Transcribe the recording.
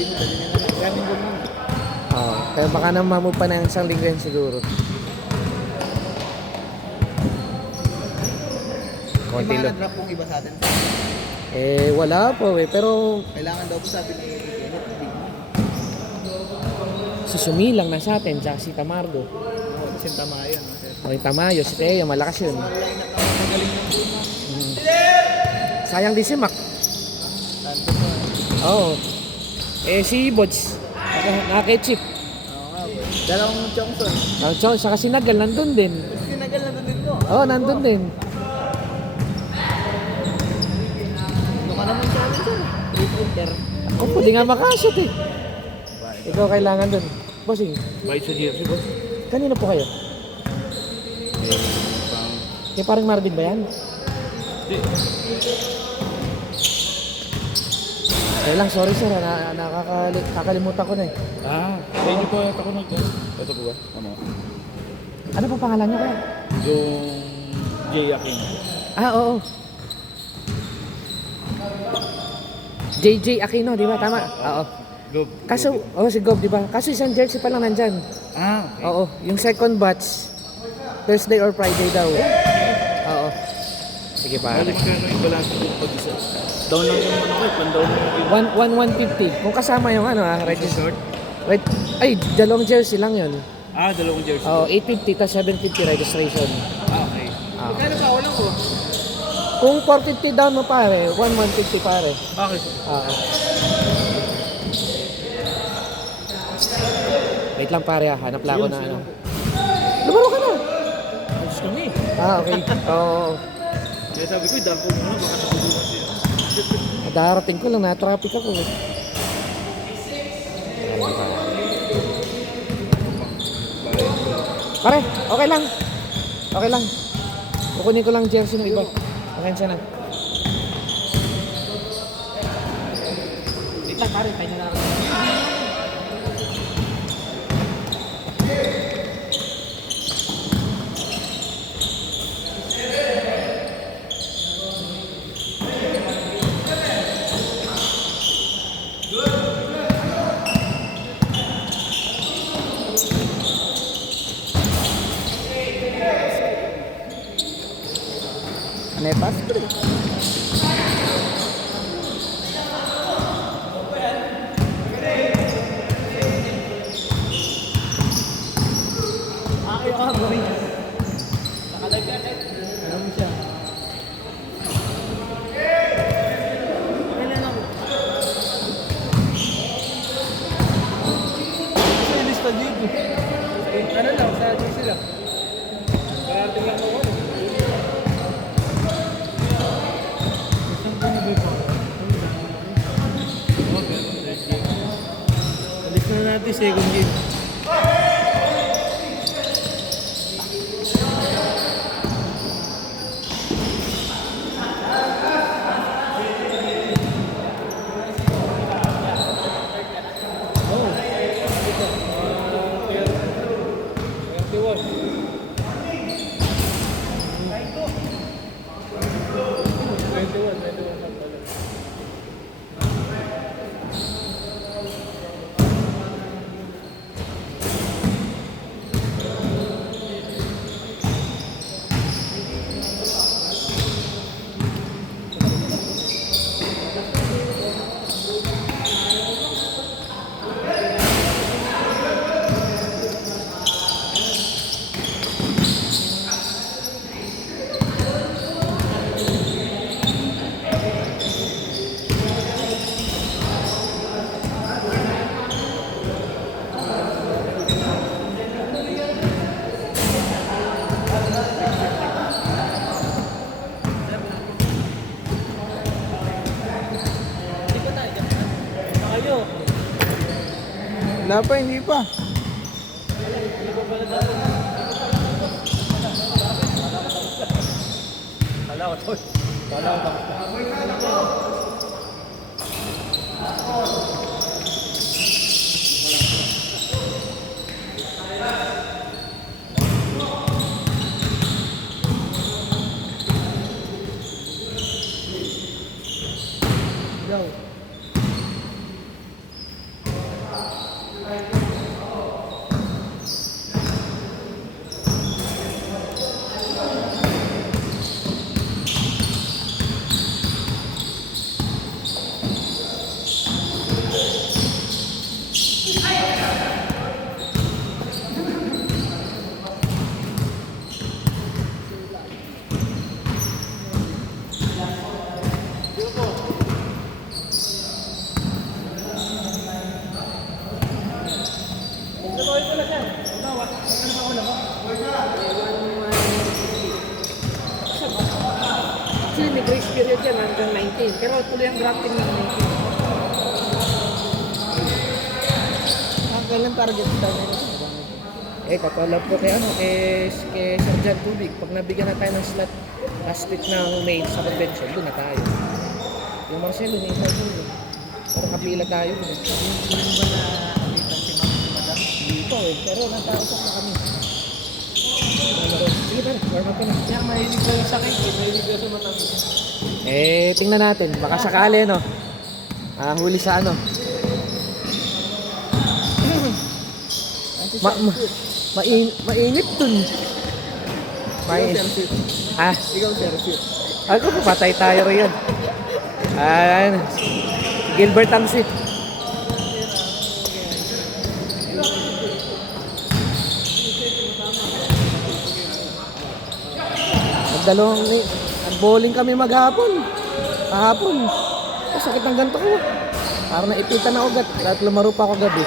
sabi mo, dali na lang. Maraming goal mo. Oo. Kaya baka na mamove pa ng isang linggo yan siguro. May Konti mga lang. na-drop pong iba sa atin. Wala po Pero Kailangan daw po sabi ni Kenneth, big man. si Sumilang na sa atin, tsaka si Tamargo. Oo, kasi Tamayo, no? Sir. O yung Tamayo, si Teo, malakas yun. Mga line-up na magaling ng team, no? Sayang din si Mac. Tanto po. Oo. Si Bods, nakakechip. Oo nga, boy. Dalawang Chongson. Saka si Nagal, nandun din. Sinagal na din ko. Oo, nandun din. Ano ka naman sa amin, sir? 3-footer. Ako po, di nga makashoot eh. Ikaw kailangan dun. Bossing, Bait sa jersey, boss. kanino po kayo? Kaya parang Marvin ba yan? Hindi. Kaya lang, sorry sir, nakakalimutan ko na eh. Sa inyo po yata ko ito po ba? Ano? Ano po pangalan niyo kaya? Yung Jay Aquino. Oo. JJ Aquino, di ba? Tama? Oo. Gob. Kaso, si Gob, di ba? Kaso isang jersey pa lang nandyan. Okay. Oo, yung second batch, Thursday or Friday daw. Oo. Sige pa. Balik ka yung balance ko pag isa. Down lang yung ano ko, pan-down lang yung 150. Kung kasama yung registered. short. Ay, dalawang jersey lang yun. Dalawang jersey. Oo, 850 tas 750 registration. Okay. Magkano pa ulang ko? Kung 450 down mo pare, 150 pare. Okay. Oo. Wait lang pare, hanap lang ako na ano. Lumaro ka na. Ayos kami. Okay. Oo. Kaya sabi ko, dako muna, baka nakubukas yun. Darating ko lang, na-traffic ako. Pare, okay lang. Okay lang. Kukunin ko lang jersey ng iba. Pasensya na. Wait lang pare, tayo na lang. Nepas, pre. Ayaw ka, boy. Nakalagyan eh. Alam mo siya. Kailan ako? Sa lista dito. Ano lang, sa GC lang. Parating lang ako. Alis na natin second game. Wala pa, hindi pa. Actually, may grace period yan hanggang 19. Pero tuloy ang grafting ng 19. Kailan target tayo? Katulad po kay Sergeant Tubig. Pag nabigyan na tayo ng slot last week ng May sa convention, doon na tayo. Yung Marcelo, ni Marcelo. Pero kapila tayo. Hindi ba na ulitan si Madam? Hindi po pero natausap na kami. Sige pare, warm up ka na. Kaya mahilig ko yung sakit. Mahilig ko sa matamis. Tingnan natin. Baka sakali, no? Huli sa ano. Mainit dun. Mainit. Ha? Ikaw, sir, sir. Ako po, patay tayo rin. Gilbert ang si. Nag-bowling kami maghapon. Kahapon. Sakit ng ganito ko. Parang naipitan na ugat. Kahit lumaro pa ako gabi.